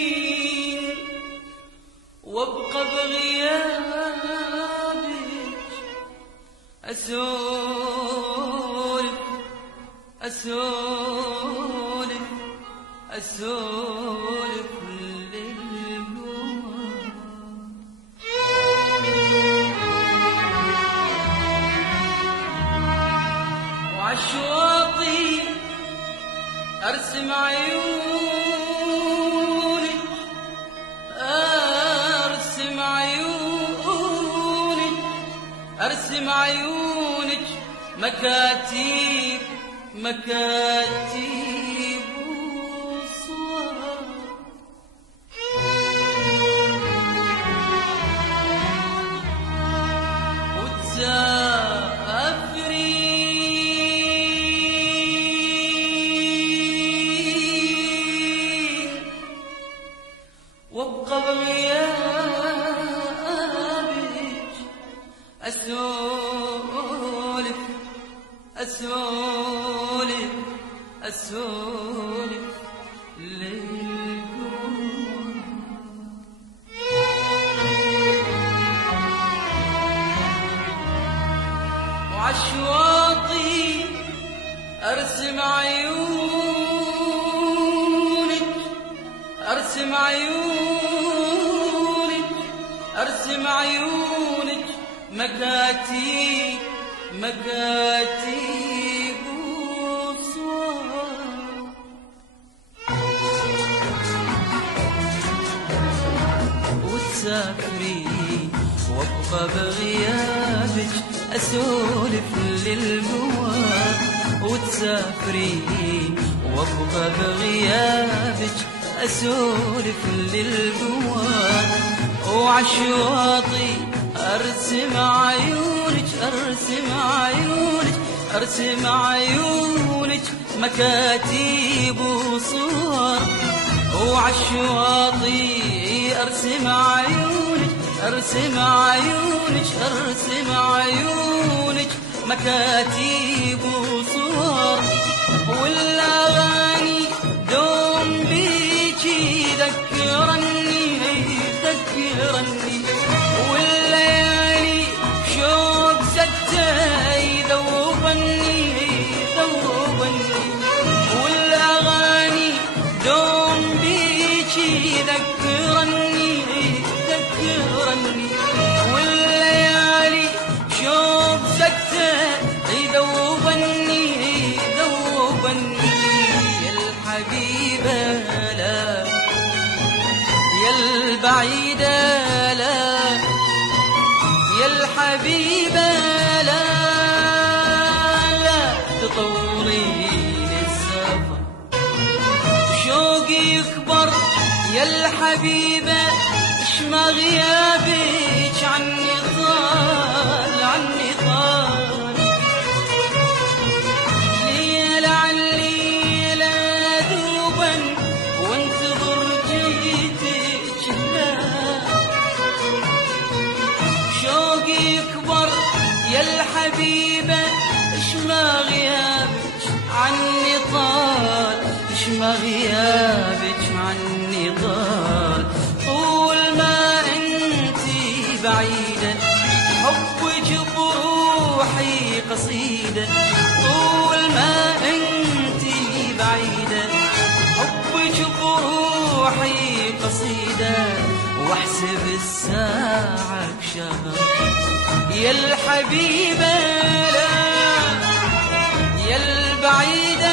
وتسافرين وابقى بغيابك اسولف اسولف اسولف وعشواطي ارسم عيونك ارسم عيونك ارسم عيونك مكاتيب مكاتيب وصور وتسافرين وابقى بغيابك اسولف اسولف اسولف للكون وعشواطي ارسم عيونك ارسم عيونك ارسم عيونك مكاتيب مكاتيب وصور وتسافرين وابقى بغيابك اسولف للهوى وتسافرين وابقى بغيابك اسولف للهوى وعشواطي ارسم عيونك ارسم عيونك ارسم عيونك مكاتيب وصور وعشواطي ارسم عيونك ارسم عيونك ارسم عيونك مكاتيب وصور والاغاني دوم بيجي ذكرني ذكرني والليالي شوق زته يذوبني يذوبني والاغاني دوم بيجي ذكرني ذكرني والليالي شوق زته يذوبني يذوبني يا الحبيبه لا يا البعيده لا يا الحبيبه لا لا تطولين السفر شوقي يكبر يا الحبيبه اشمى غيابك عني طال عني طال ليلة عن ليلة ذوبا وانتظر جيتك لا شوقي يكبر يا الحبيبة اشمى غيابك عني طال اشمى غيابك عني طال طول ما انتي بعيدة حبك بروحي قصيدة طول ما انتي بعيدة حبك بروحي قصيدة واحسب الساعة بشهر يا الحبيبة لا يا البعيدة